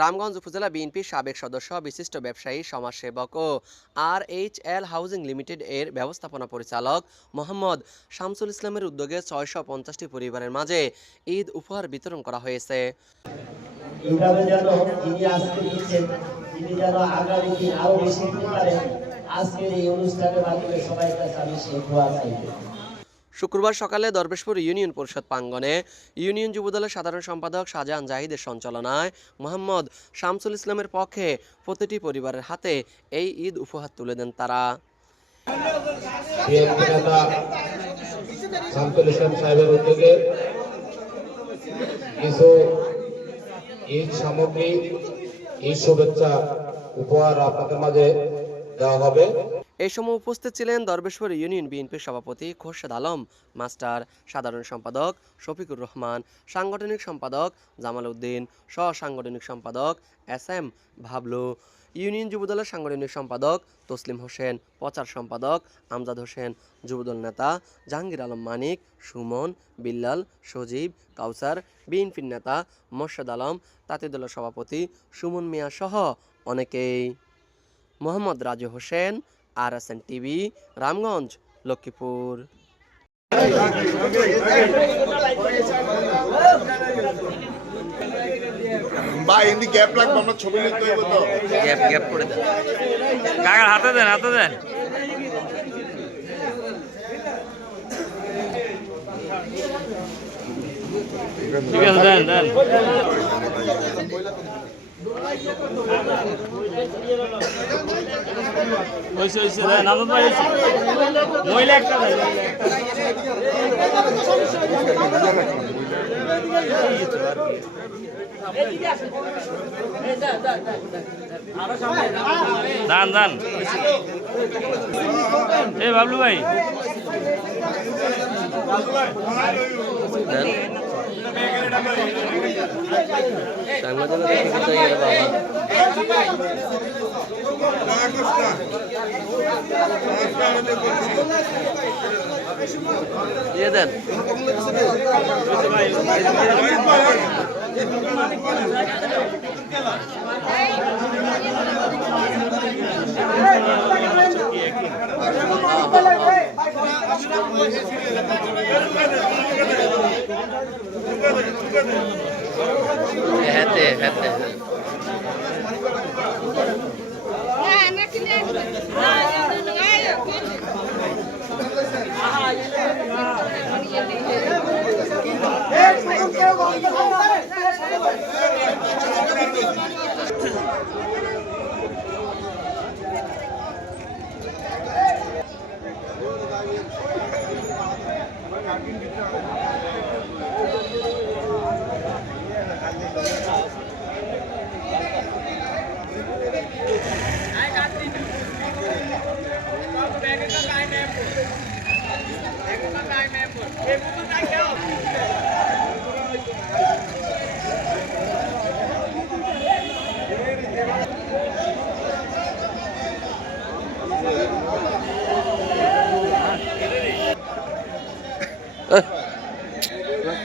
রামগঞ্জ উপজেলা বিএনপির সাবেক সদস্য, বিশিষ্ট ব্যবসায়ী, সমাজসেবক ও RHL হাউজিং লিমিটেড এর ব্যবস্থাপনা পরিচালক মোহাম্মদ শামসুল ইসলামের উদ্যোগে 650টি পরিবারের মাঝে ঈদ উপহার বিতরণ করা হয়েছে। এইভাবে যেন যিনি আজকে দিচ্ছেন তিনি যেন আগামী দিন আরো বেশি দিতে পারেন, আজকের এই অনুষ্ঠানের মাধ্যমে সবাই কাছে আমি সেই দোয়া চাই। শুক্রবার সকালে দরবেশপুর ইউনিয়ন পরিষদ প্রাঙ্গণে ইউনিয়ন যুবদলের সাধারণ সম্পাদক শাহজাহান জাহিদের সঞ্চালনায় মোহাম্মদ শামসুল ইসলামের পক্ষে প্রতিটি পরিবারের হাতে এই ঈদ উপহার তুলে দেন তারা। বিএনপি নেতা শামসুল ইসলাম সাহেবের উদ্যোগে কিছু ঈদ সামগ্রী, ঈদ শুভেচ্ছা উপহার আপনাদের মাঝে দেওয়া হবে। এই সময় উপস্থিত ছিলেন দরবেশপুর ইউনিয়ন বিএনপির সভাপতি খোরশেদ আলম মাস্টার, সাধারণ সম্পাদক শফিকুর রহমান, সাংগঠনিক সম্পাদক জামাল উদ্দিন, সহ সাংগঠনিক সম্পাদক SM ভাবলু, ইউনিয়ন যুবদলের সাংগঠনিক সম্পাদক তসলিম হোসেন, প্রচার সম্পাদক আমজাদ হোসেন, যুবদল নেতা জাহাঙ্গীর আলম মানিক, সুমন, বিল্লাল, সজীব, কাউসার, বিএনপির নেতা মোর্শেদ আলম, তাঁতি দলের সভাপতি সুমন মিয়া সহ অনেকেই। Mohammad Raju Hossain, RSN TV, Ramganj, Lakshmipur. ভাই এমনি গ্যাপ লাগবে, আমরা ছবি নিতে হইব তো। গ্যাপ করে দেন। কাকার হাতে দেন, হাতে দেন। ঠিক আছে, দেন দেন। হইছে হইছে, দেন আনন্দ ভাই হইছে। মহিলা একটা দেন। দান দান। এ বাবলু ভাই দিয়ে দেন। হাতে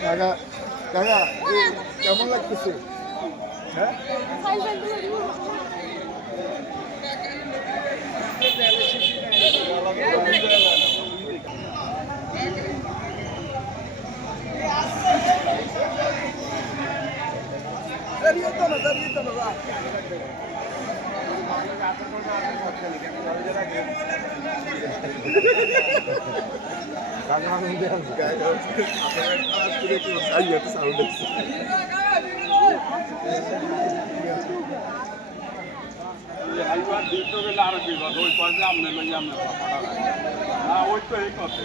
কাকা কাকা কেমন লাগতেছে? হ্যাঁ ওই তো এই কথা